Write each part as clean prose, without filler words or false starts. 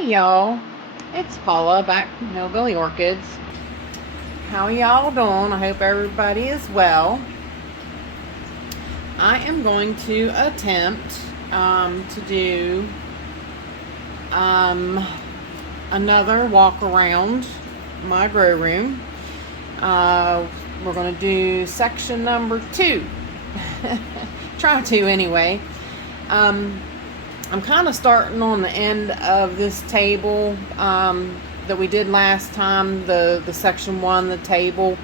Hey y'all, it's Paula back from Hillbilly Orchids. How y'all doing? I hope everybody is well. I am going to attempt to do another walk around my grow room. We're going to do section number 2. Try to anyway. I'm kind of starting on the end of this table that we did last time, the section 1, the table.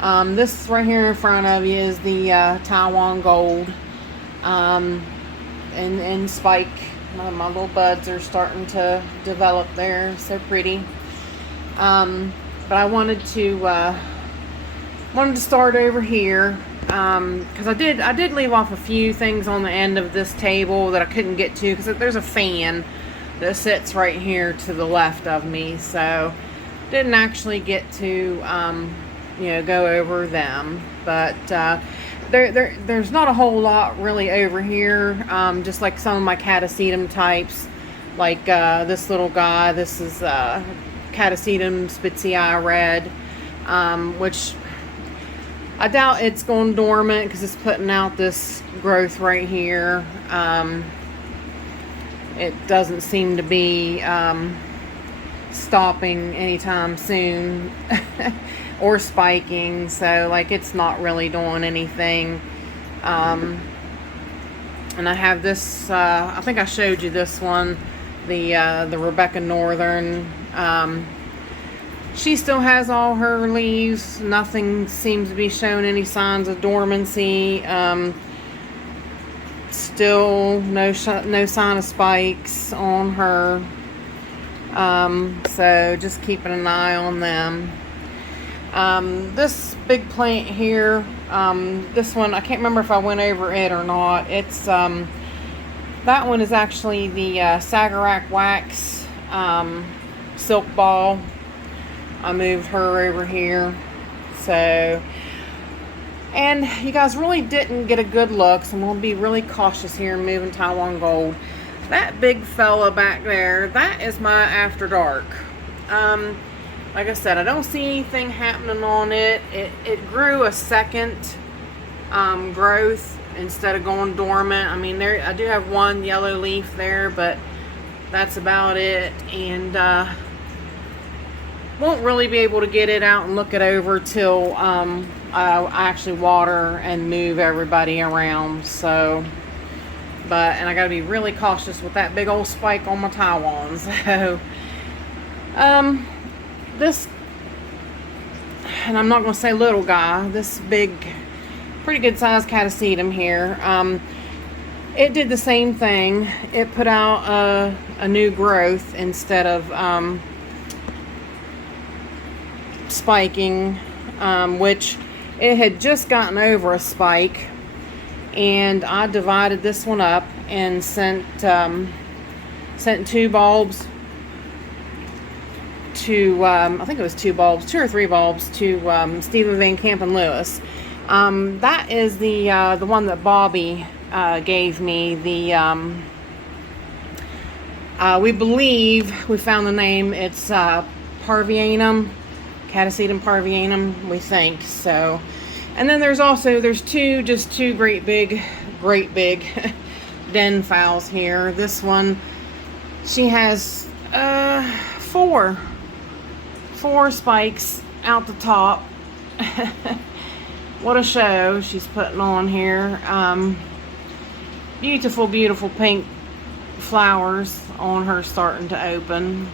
This right here in front of you is the Taiwan Gold and Spike. My little buds are starting to develop there, so pretty. But I wanted to start over here. Because I did leave off a few things on the end of this table that I couldn't get to, because there's a fan that sits right here to the left of me, so didn't actually get to go over them. But there's not a whole lot really over here, just like some of my Catasetum types, like this little guy. This is Catasetum Spitzii Red, which I doubt it's going dormant because it's putting out this growth right here. It doesn't seem to be stopping anytime soon or spiking, so like it's not really doing anything. And I have this, I think I showed you this one, the Rebecca Northern. She still has all her leaves. Nothing seems to be showing any signs of dormancy. Still no sign of spikes on her. So just keeping an eye on them. This big plant here, this one, I can't remember if I went over it or not. It's that one is actually the Sagarac Wax Silk Ball. I moved her over here. So, and you guys really didn't get a good look, so I'm going to be really cautious here moving Taiwan Gold. That big fella back there, that is my After Dark. Like I said, I don't see anything happening on it. It grew a second growth instead of going dormant. I mean, I do have one yellow leaf there, but that's about it. And won't really be able to get it out and look it over till I actually water and move everybody around. So, and I gotta be really cautious with that big old spike on my Taiwan. So, this, and I'm not gonna say little guy, this big, pretty good sized Catasetum here, it did the same thing. It put out a new growth instead of spiking, which it had just gotten over a spike, and I divided this one up and sent 2 bulbs to I think it was 2 or 3 bulbs to Stephen Van Camp and Lewis. That is the one that Bobby gave me. We believe we found the name. It's Parvianum. Catasetum Parvianum, we think. So, and then there's two great big den fowls here. This one, she has 4 spikes out the top. What a show she's putting on here. Beautiful pink flowers on her starting to open.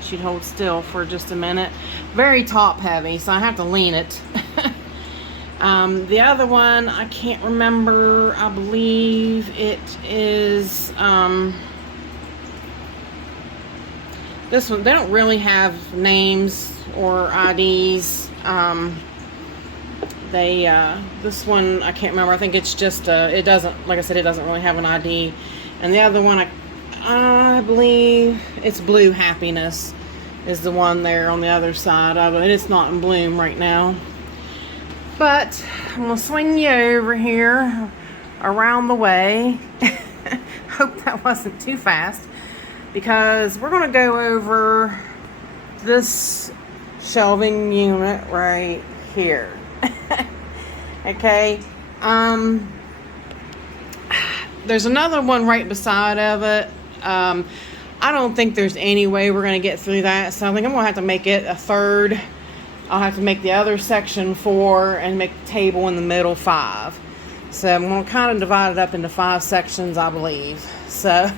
She'd hold still for just a minute. Very top heavy, so I have to lean it. The other one, I can't remember. I believe it is this one. They don't really have names or IDs. This one, I can't remember. I think it's just it doesn't, like I said, it doesn't really have an ID. And the other one, I believe it's Blue Happiness is the one there on the other side of it. It's not in bloom right now. But I'm going to swing you over here around the way. Hope that wasn't too fast. because we're going to go over this shelving unit right here. Okay. There's another one right beside of it. I don't think there's any way we're going to get through that, so I think I'm going to have to make it a third. I'll have to make the other section 4 and make the table in the middle 5. So I'm going to kind of divide it up into 5 sections, I believe. So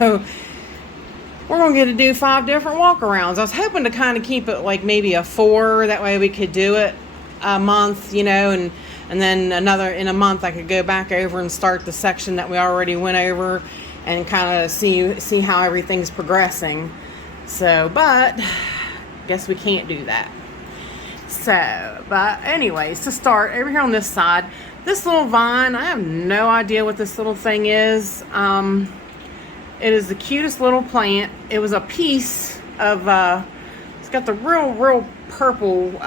we're going to get to do 5 different walk-arounds. I was hoping to kind of keep it like maybe a 4. That way we could do it a month, you know, and then in a month I could go back over and start the section that we already went over and kind of see how everything's progressing. So, but guess we can't do that. So, but anyways, to start, over here on this side, this little vine, I have no idea what this little thing is. It is the cutest little plant. It was a piece of, it's got the real purple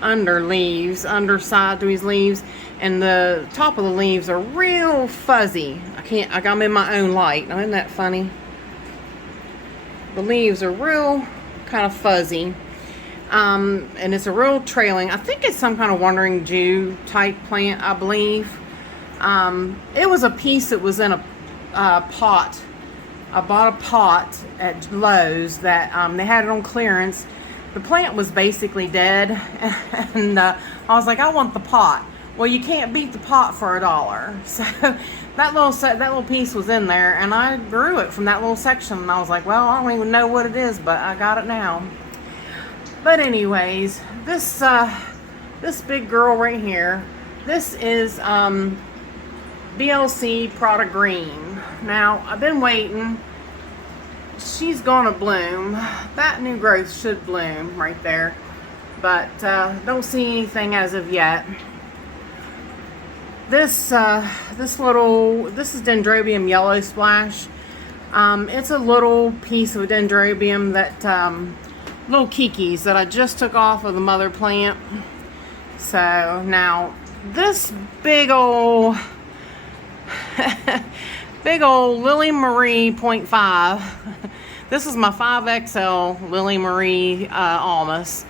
underside to these leaves, and the top of the leaves are real fuzzy. I'm in my own light. Now, isn't that funny? The leaves are real kind of fuzzy. And it's a real trailing. I think it's some kind of wandering Jew type plant, I believe. It was a piece that was in a pot. I bought a pot at Lowe's that they had it on clearance. The plant was basically dead, and I was like, I want the pot. Well, you can't beat the pot for $1. So that little piece was in there, and I grew it from that little section. And I was like, well, I don't even know what it is, but I got it now. But anyways, this big girl right here, this is BLC Prada Green. Now, I've been waiting. She's gonna bloom. That new growth should bloom right there, but don't see anything as of yet. This is Dendrobium Yellow Splash. It's a little piece of Dendrobium that little kikis that I just took off of the mother plant. So now this big old Lily Marie 0.5. This is my 5XL Lily Marie Almas.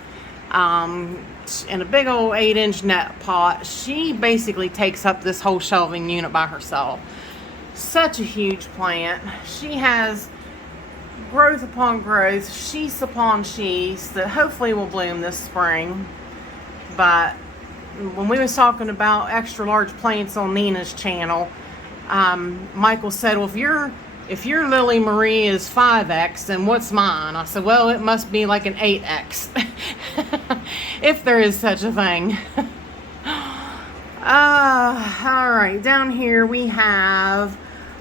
In a big old 8-inch net pot. She basically takes up this whole shelving unit by herself. Such a huge plant. She has growth upon growth, sheaths upon sheaths that hopefully will bloom this spring. But when we was talking about extra large plants on Nina's channel, Michael said, well, if your Lily Marie is 5X, then what's mine? I said, well, it must be like an 8X. If there is such a thing. Alright, down here we have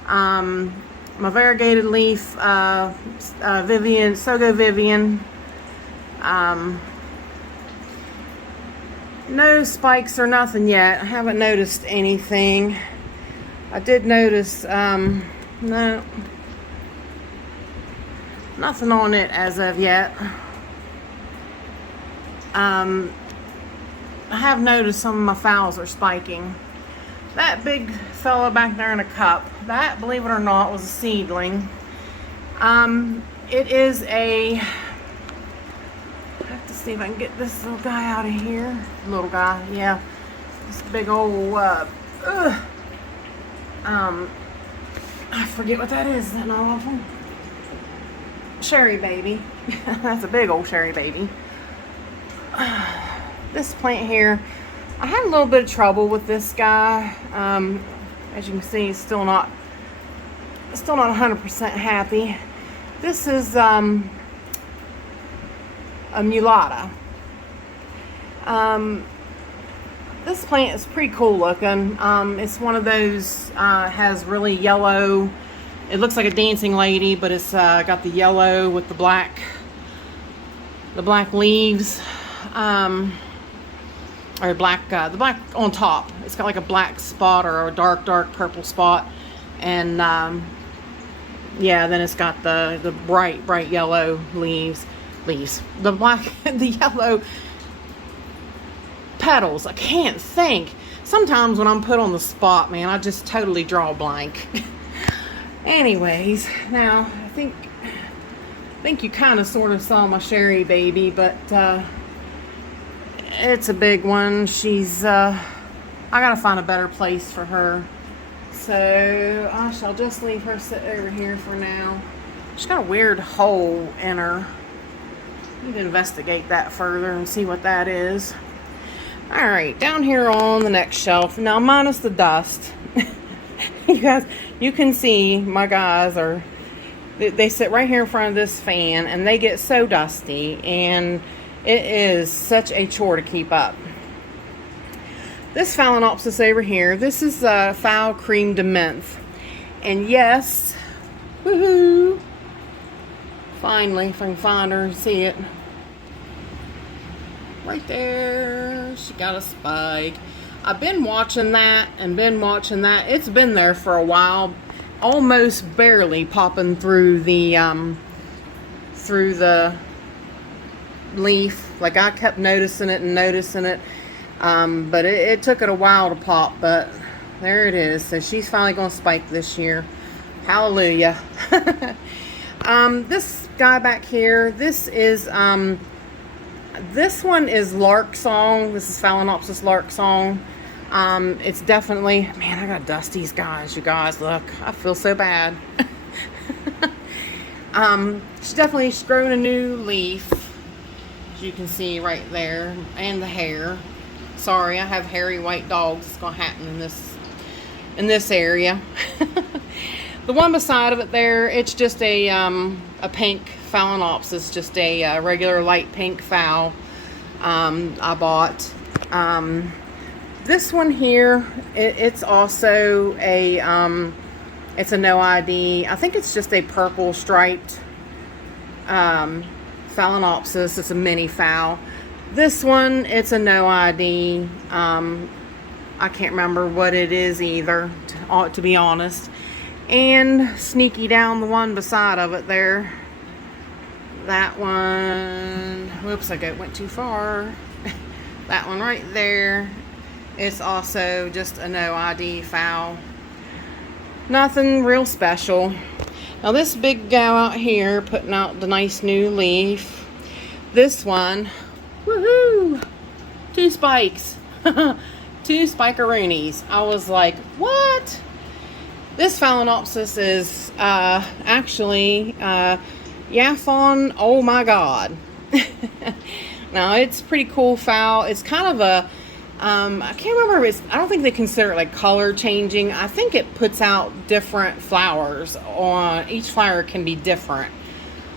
my variegated leaf Sogo Vivian. No spikes or nothing yet. I haven't noticed anything. I did notice no, nothing on it as of yet. I have noticed some of my phals are spiking. That big fella back there in a cup, that, believe it or not, was a seedling. It is a, I have to see if I can get this little guy out of here. Little guy, yeah. This big old, I forget what that is. Is that not awful? Cherry baby. That's a big old cherry baby. This plant here, I had a little bit of trouble with this guy. As you can see, he's still not 100% happy. This is a mulata. This plant is pretty cool looking. It's one of those, has really yellow, it looks like a dancing lady, but it's got the yellow with the black leaves, or the black on top. It's got like a black spot or a dark purple spot, and yeah, then it's got the bright yellow leaves, the yellow petals. I can't think. Sometimes when I'm put on the spot, man, I just totally draw a blank. Anyways, now I think you kind of sort of saw my Sherry baby, but it's a big one. She's I gotta find a better place for her, so I shall just leave her sit over here for now. She's got a weird hole in her. Need to investigate that further and see what that is. All right, down here on the next shelf, now minus the dust. You guys, you can see my guys they sit right here in front of this fan, and they get so dusty, and it is such a chore to keep up. This Phalaenopsis over here, this is Phal Cream de Menthe, and yes, woohoo! Finally, if I can find her and see it. Right there, she got a spike. I've been watching that and been watching that. It's been there for a while, almost barely popping through the leaf. Like, I kept noticing it and noticing it, but it took it a while to pop, but there it is. So she's finally gonna spike this year. Hallelujah. This guy back here, this one is Lark Song. This is Phalaenopsis Lark Song. It's definitely, man, I got dusties, guys. You guys, look, I feel so bad. She's grown a new leaf, as you can see right there, and the hair. Sorry, I have hairy white dogs. It's gonna happen in this area. The one beside of it there, it's just a pink Phalaenopsis, just a regular light pink phal. I bought. This one here, it's also it's a no ID. I think it's just a purple striped Phalaenopsis. It's a mini phal. This one, it's a no ID. I can't remember what it is either, to be honest. And sneaky down the one beside of it there. That one, whoops, went too far. That one right there. It's also just a no ID phal. Nothing real special. Now this big gal out here putting out the nice new leaf. This one, woohoo! 2 spikes. 2 spikeroonies. I was like, what? This Phalaenopsis is actually Yaphon, oh my god. Now it's pretty cool phal. It's kind of a I can't remember, I don't think they consider it like color changing. I think it puts out different flowers. On each flower can be different.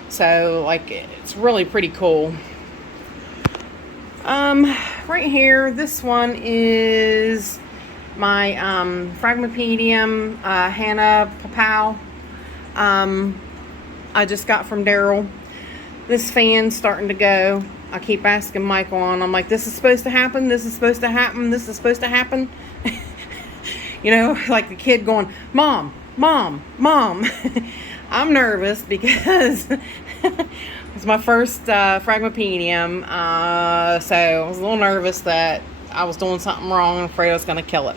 So like, it's really pretty cool. Right here, this one is my Phalaenopsis Hannah Papal. I just got from Daryl. This fan's starting to go. I keep asking Michael on. I'm like, this is supposed to happen. This is supposed to happen. This is supposed to happen. You know, like the kid going, Mom, Mom, Mom. I'm nervous because it's my first Phalaenopsis. So I was a little nervous that I was doing something wrong and afraid I was going to kill it.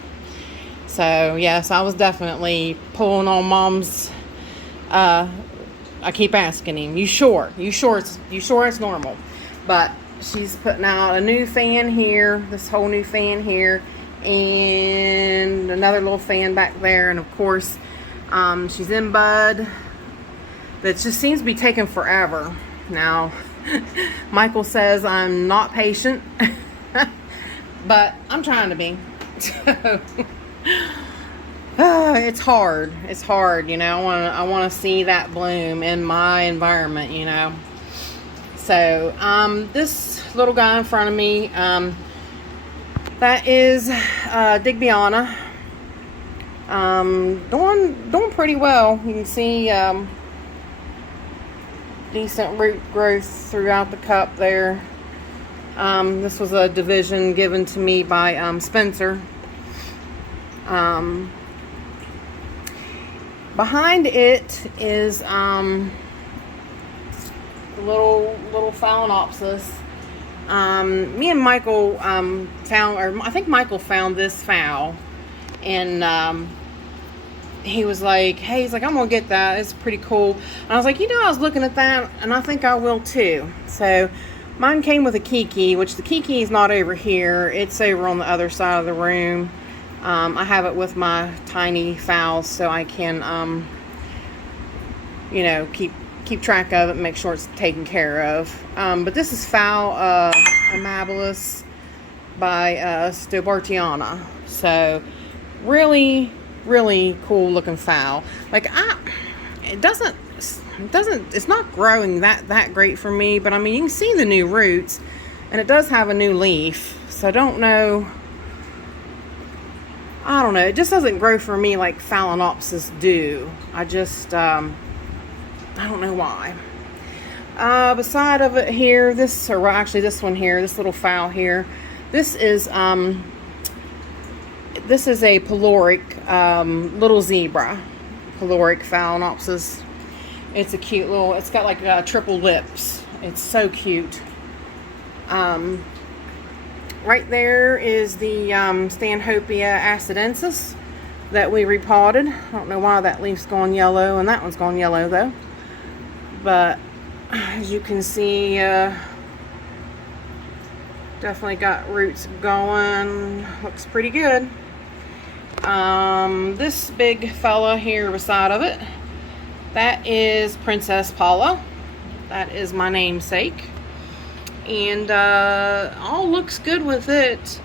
So yes, I was definitely pulling on Mom's. I keep asking him, you sure? You sure it's normal? But she's putting out a new fan here, this whole new fan here, and another little fan back there. And of course, she's in bud. That just seems to be taking forever. Now, Michael says I'm not patient, but I'm trying to be. It's hard. It's hard, you know. I want to see that bloom in my environment, you know. So, this little guy in front of me, that is Digbyana. Doing pretty well. You can see decent root growth throughout the cup there. This was a division given to me by Spencer. Behind it is the little Phalaenopsis. Me and Michael I think Michael found this phal in he was like, hey, he's like, I'm gonna get that, it's pretty cool. And I was like, you know, I was looking at that and I think I will too. So mine came with a kiki, which the kiki is not over here, it's over on the other side of the room. I have it with my tiny phals so I can you know, keep track of it and make sure it's taken care of. But this is Phal amabilis by Stobartiana. So really cool looking phal. Like it's not growing that great for me, but I mean, you can see the new roots and it does have a new leaf. So I don't know, it just doesn't grow for me like Phalaenopsis do. I just I don't know why. Beside of it here, this one here, this little phal here, this is a pyloric little zebra, pyloric Phalaenopsis. It's a cute little, it's got like triple lips. It's so cute. Right there is the Stanhopea acidensis that we repotted. I don't know why that leaf's gone yellow, and that one's gone yellow though. But as you can see, definitely got roots going. Looks pretty good. This big fella here beside of it, that is Princess Paula. That is my namesake. And all looks good with it.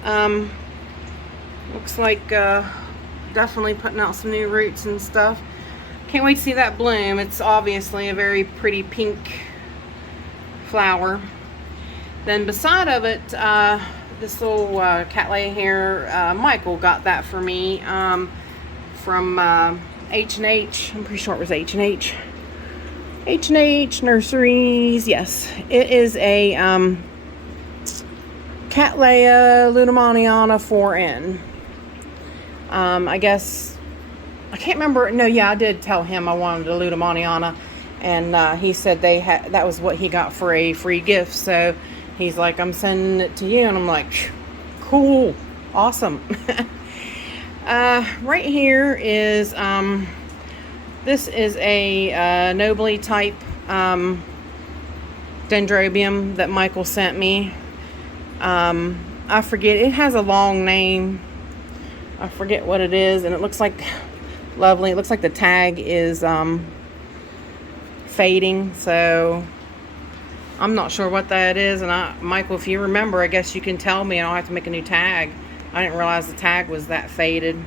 Looks like definitely putting out some new roots and stuff. Can't wait to see that bloom. It's obviously a very pretty pink flower. Then beside of it, this little Cattleya here, Michael got that for me from H&H. I'm pretty sure it was H&H. H&H Nurseries. Yes, it is a Cattleya Lunamaniana 4N. I guess I can't remember. No, yeah, I did tell him I wanted a Lunamaniana, and he said that was what he got for a free gift. So he's like, I'm sending it to you, and I'm like, cool, awesome. Right here is this is a Nobly type Dendrobium that Michael sent me. I forget, it has a long name. I forget what it is, and it looks like lovely. It looks like the tag is fading, so I'm not sure what that is. And Michael, if you remember, I guess you can tell me, and I'll have to make a new tag. I didn't realize the tag was that faded.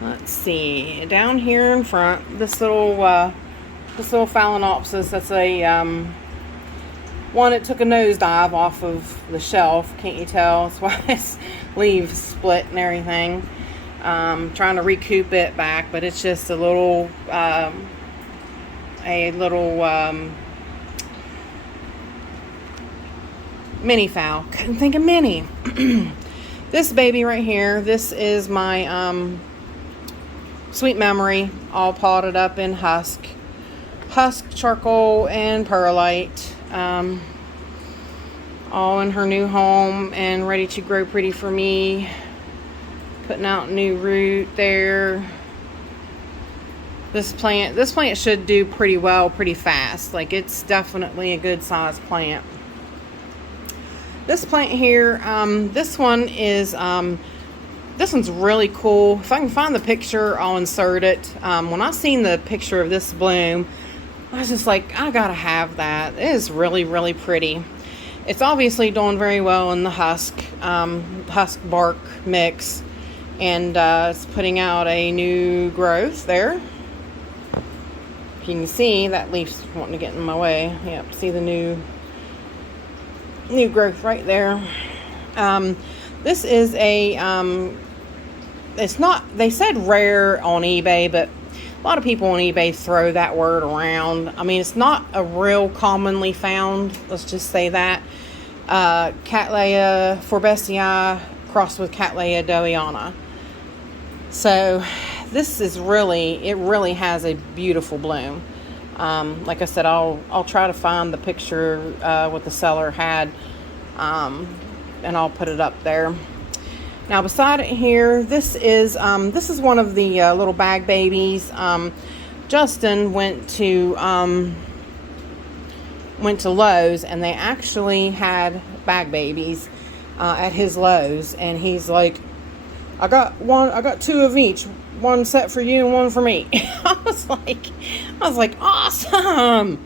Let's see, down here in front, this little Phalaenopsis. That's a one that took a nosedive off of the shelf. Can't you tell? That's why its leaves split and everything. Trying to recoup it back, but it's just a little mini phal. Couldn't think of mini. This baby right here, this is my Sweet Memory, all potted up in husk, charcoal, and perlite. All in her new home and ready to grow pretty for me. Putting out new root there. This plant should do pretty well, pretty fast. Like, it's definitely a good sized plant. This plant here, this one's really cool. If I can find the picture, I'll insert it. When I seen the picture of this bloom, I was just like, I gotta have that. It is really pretty. It's obviously doing very well in the husk bark mix, and it's putting out a new growth there. If you can see, that leaf's wanting to get in my way. Yep, see the new growth right there. This is a it's not, they said rare on eBay, but a lot of people on eBay throw that word around. I mean, it's not a real commonly found, let's just say that. Cattleya Forbesii crossed with Cattleya dowiana. So this is it really has a beautiful bloom. Like I said, I'll try to find the picture what the seller had, and I'll put it up there. Now beside it here, this is one of the little bag babies. Justin went to Lowe's, and they actually had bag babies at his Lowe's, and he's like, I got two of each, one set for you and one for me. I was like, awesome.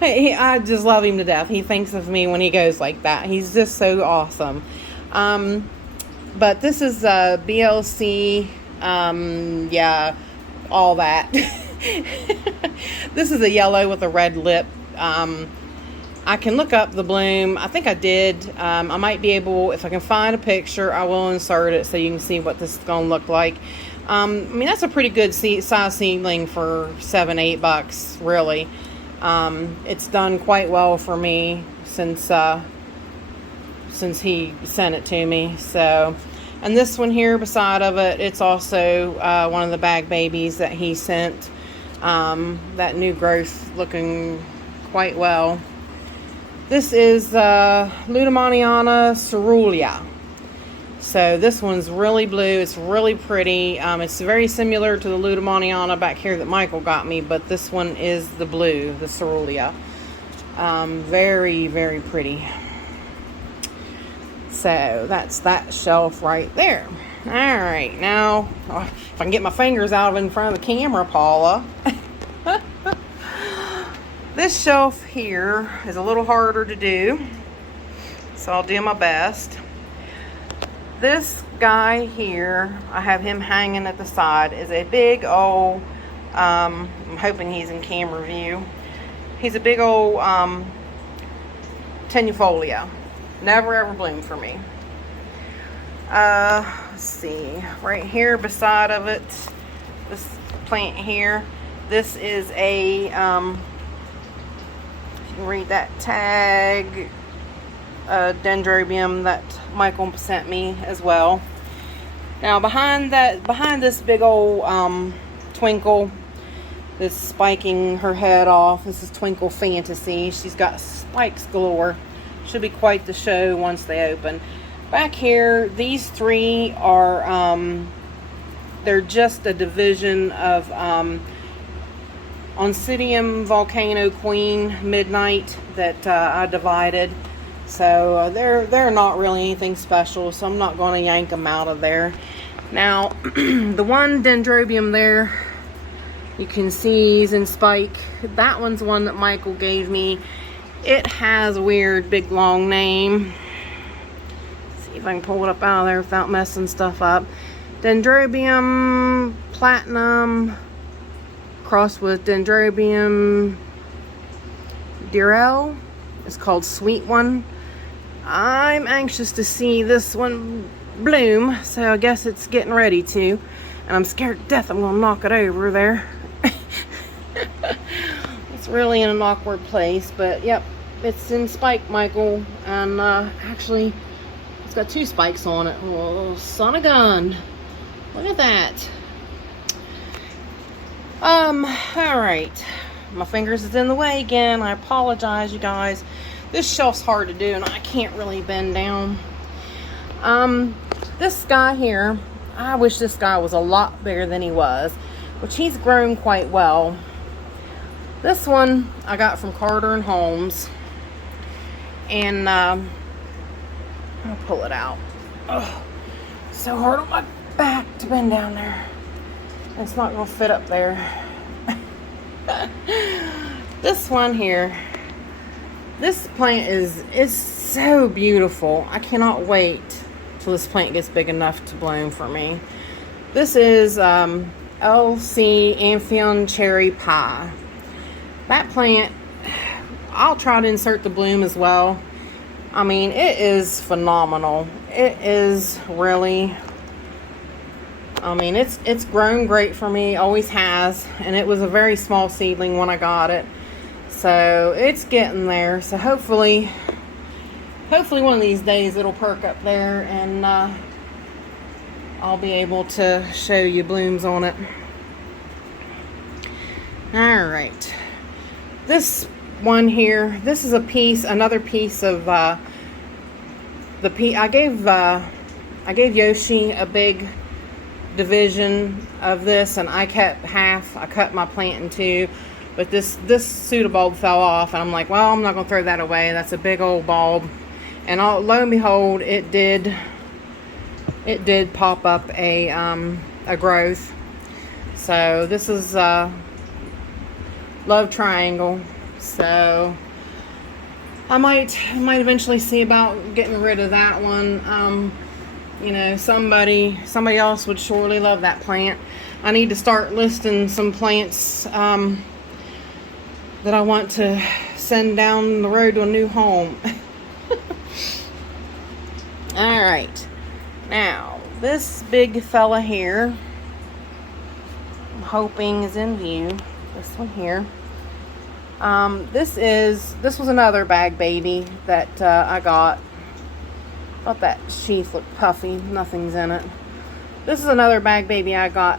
I just love him to death. He thinks of me when he goes like that. He's just so awesome. But this is BLC, yeah, all that. This is a yellow with a red lip. I can look up the bloom. I think I did. I might be able, if I can find a picture, I will insert it so you can see what this is going to look like. I mean, that's a pretty good size seedling for $7-8, really. It's done quite well for me since he sent it to me. So, and this one here beside of it, it's also one of the bag babies that he sent. That new growth looking quite well. This is Ludomaniana Caerulea. So this one's really blue. It's really pretty. It's very similar to the Ludomaniana back here that Michael got me, but this one is the blue, the Caerulea. Very, very pretty. So that's that shelf right there. All right, now if I can get my fingers out of in front of the camera, Paula. This shelf here is a little harder to do, so I'll do my best. This guy here, I have him hanging at the side, is a big old, I'm hoping he's in camera view. He's a big old tenuifolia. Never ever bloomed for me. Let's see, right here beside of it, this plant here, this is a, read that tag, Dendrobium that Michael sent me as well. Now behind this big old twinkle that's spiking her head off, this is Twinkle Fantasy. She's got spikes galore. Should be quite the show once they open. Back here, these three are they're just a division of Oncidium Volcano Queen Midnight that I divided. So they're not really anything special, so I'm not going to yank them out of there. Now, the one Dendrobium there, you can see he's in spike. That one's one that Michael gave me. It has a weird big long name. Let's see if I can pull it up out of there without messing stuff up. Dendrobium Platinum crossed with Dendrobium Direl. It's called Sweet One. I'm anxious to see this one bloom, so I guess it's getting ready to. And I'm scared to death I'm going to knock it over there. It's really in an awkward place, but yep, it's in spike, Michael. And actually, it's got 2 spikes on it. Oh, son of a gun. Look at that. Alright. My fingers is in the way again. I apologize, you guys. This shelf's hard to do, and I can't really bend down. This guy here, I wish this guy was a lot bigger than he was, which he's grown quite well. This one I got from Carter and Holmes, and I'll pull it out. Oh, so hard on my back to bend down there. It's not gonna fit up there. This one here, this plant is so beautiful. I cannot wait till this plant gets big enough to bloom for me. This is LC Amphion Cherry Pie. That plant, I'll try to insert the bloom as well. I mean, it is phenomenal. It is really, I mean, it's grown great for me, always has, and it was a very small seedling when I got it. So it's getting there. So hopefully one of these days it'll perk up there, and I'll be able to show you blooms on it. All right. This one here, this is a piece, another piece of I gave I gave Yoshi a big division of this, and I kept half. I cut my plant in two, but this pseudobulb fell off, and I'm like, well, I'm not gonna throw that away. That's a big old bulb. And lo and behold, it did pop up a growth. So this is love triangle. So I might eventually see about getting rid of that one. You know, somebody else would surely love that plant. I need to start listing some plants that I want to send down the road to a new home. All right, now this big fella here, I'm hoping is in view. This one here. This was another bag baby that I got. Thought that sheath looked puffy. Nothing's in it. This is another bag baby I got.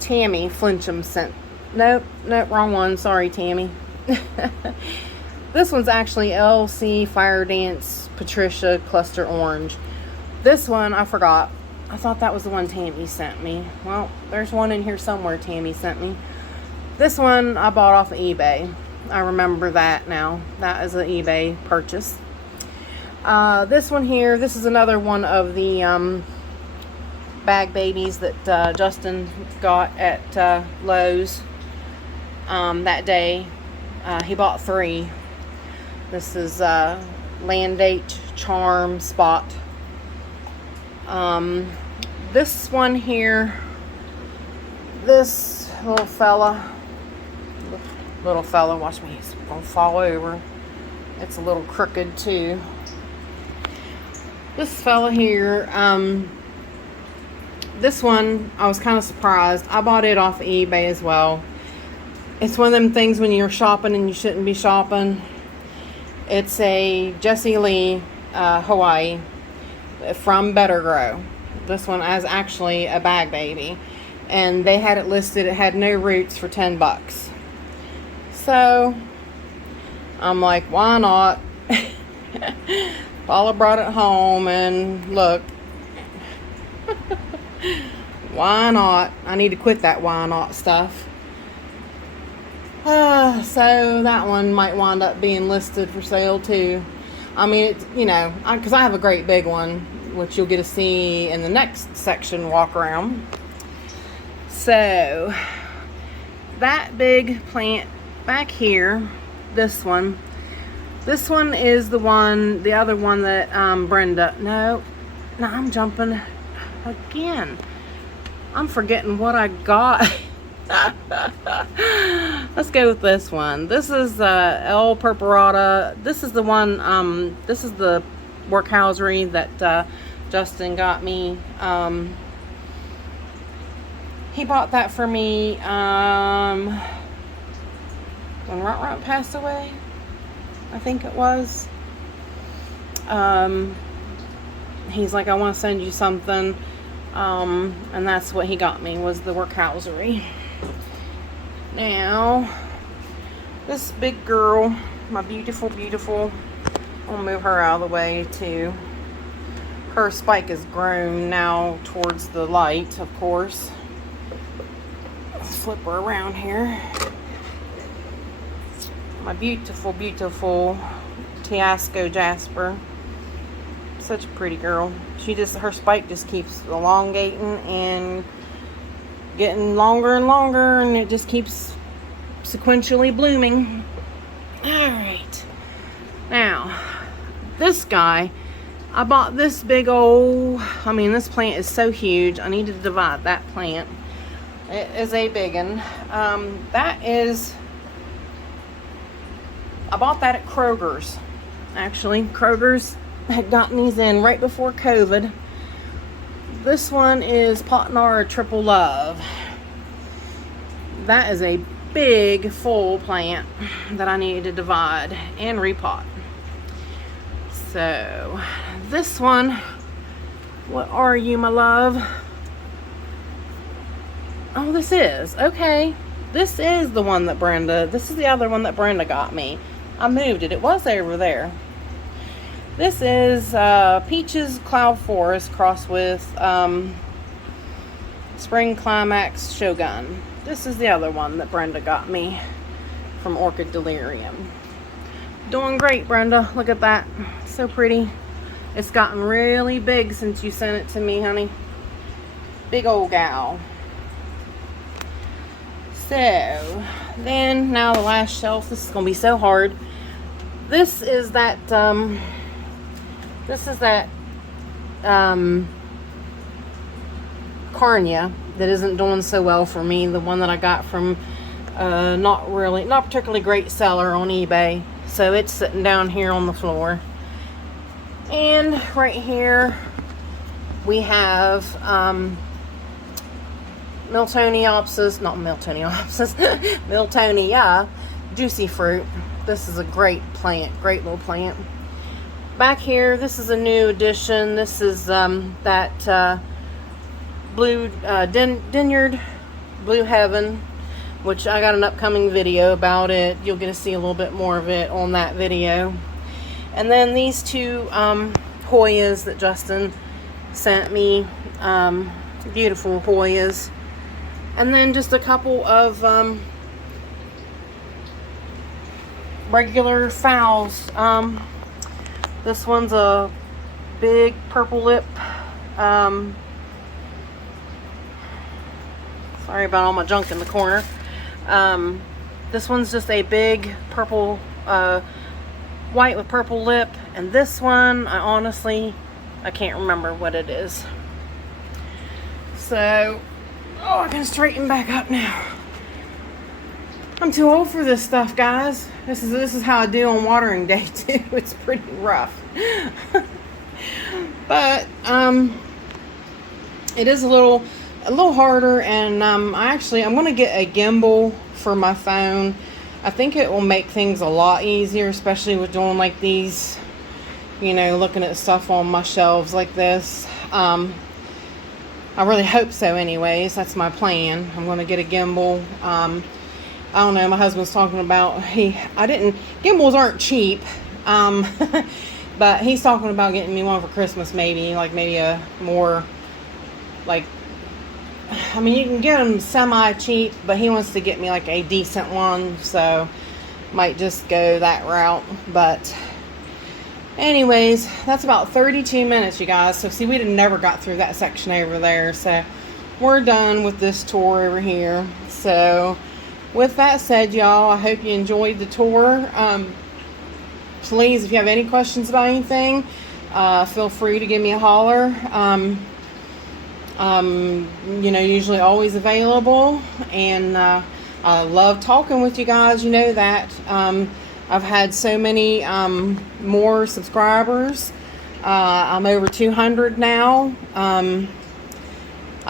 Tammy Flincham sent. Nope, wrong one. Sorry, Tammy. This one's actually LC Fire Dance Patricia Cluster Orange. This one I forgot. I thought that was the one Tammy sent me. Well, there's one in here somewhere Tammy sent me. This one I bought off of eBay. I remember that now. That is an eBay purchase. This one here, this is another one of the bag babies that Justin got at Lowe's that day. He bought 3. This is Landate Charm Spot. This one here, this little fella, watch me, he's gonna fall over. It's a little crooked too. This fella here, this one I was kind of surprised. I bought it off eBay as well. It's one of them things when you're shopping and you shouldn't be shopping. It's a Jessie Lee Hawaii from Better Grow. This one is actually a bag baby, and they had it listed. It had no roots for $10. So I'm like, why not? Paula brought it home, and look, why not? I need to quit that why not stuff. So that one might wind up being listed for sale too. I mean, it's, you know, because I have a great big one, which you'll get to see in the next section walk around. So that big plant back here, this one is the other one that Brenda, no, I'm jumping again. I'm forgetting what I got. Let's go with this one. This is El Purpurata. This is the one, this is the workhousery that Justin got me. He bought that for me when Runt passed away, I think it was. He's like, I want to send you something, and that's what he got me, was the workhousery. Now this big girl, my beautiful, I'll move her out of the way too. Her spike is grown now towards the light, of course. Let's flip her around here. My beautiful Tiasco Jasper. Such a pretty girl. Her spike just keeps elongating and getting longer and longer, and it just keeps sequentially blooming. Alright. Now, this guy, I bought this big old, this plant is so huge. I need to divide that plant. It is a big one. I bought that at Kroger's. Actually, Kroger's had gotten these in right before COVID. This one is Potnara Triple Love. That is a big, full plant that I need to divide and repot. So, this one, what are you, my love? Oh, this is. Okay. This is the one that this is the other one that Brenda got me. I moved it. It was over there. This is Peaches Cloud Forest crossed with Spring Climax Shogun. This is the other one that Brenda got me from Orchid Delirium. Doing great, Brenda. Look at that. So pretty. It's gotten really big since you sent it to me, honey. Big old gal. So, then, now the last shelf. This is going to be so hard. This is that, Carnia that isn't doing so well for me. The one that I got from, not particularly great seller on eBay. So, it's sitting down here on the floor. And right here, we have, Miltonia juicy fruit. This is a great plant, great little plant. Back here, this is a new addition. This is that blue Dendrobium Blue Heaven, which I got an upcoming video about it. You'll get to see a little bit more of it on that video. And then these two Hoyas that Justin sent me, beautiful Hoyas. And then just a couple of regular phals. This one's a big purple lip. Sorry about all my junk in the corner. This one's just a big purple, white with purple lip. And this one, I can't remember what it is. So, I can straighten back up now. I'm too old for this stuff, guys. This is how I do on watering day too. It's pretty rough. But it is a little harder, and I'm going to get a gimbal for my phone. I think it will make things a lot easier, especially with doing like these, looking at stuff on my shelves like this. I really hope so anyways. That's my plan. I'm going to get a gimbal. I don't know, my husband's talking about, gimbals aren't cheap. But he's talking about getting me one for Christmas maybe a more, you can get them semi-cheap, but he wants to get me like a decent one, so might just go that route. But anyways, that's about 32 minutes, you guys. So see, we never got through that section over there, so we're done with this tour over here. So with that said, y'all, I hope you enjoyed the tour. Please, if you have any questions about anything, feel free to give me a holler. Usually always available, and I love talking with you guys. You know that. I've had so many more subscribers. I'm over 200 now. I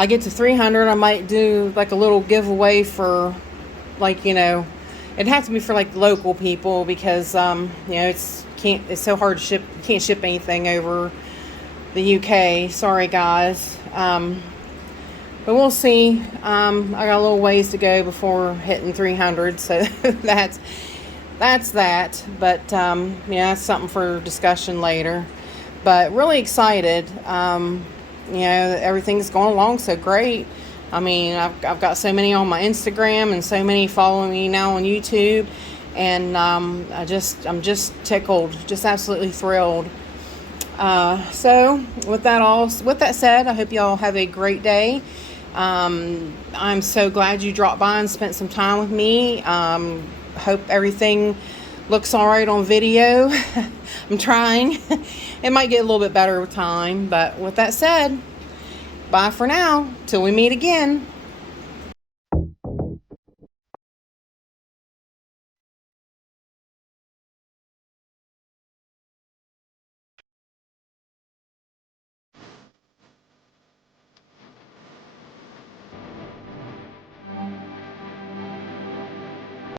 get to 300, I might do like a little giveaway for, it'd have to be for like local people, because it's so hard to ship. You can't ship anything over the UK. Sorry, guys. But we'll see. I got a little ways to go before hitting 300, so that's that. But that's something for discussion later. But really excited. Everything's going along so great. I've got so many on my Instagram and so many following me now on YouTube, and I'm just tickled, just absolutely thrilled. So with that said, I hope y'all have a great day. I'm so glad you dropped by and spent some time with me. Hope everything looks all right on video. I'm trying. It might get a little bit better with time, but with that said, bye for now till we meet again.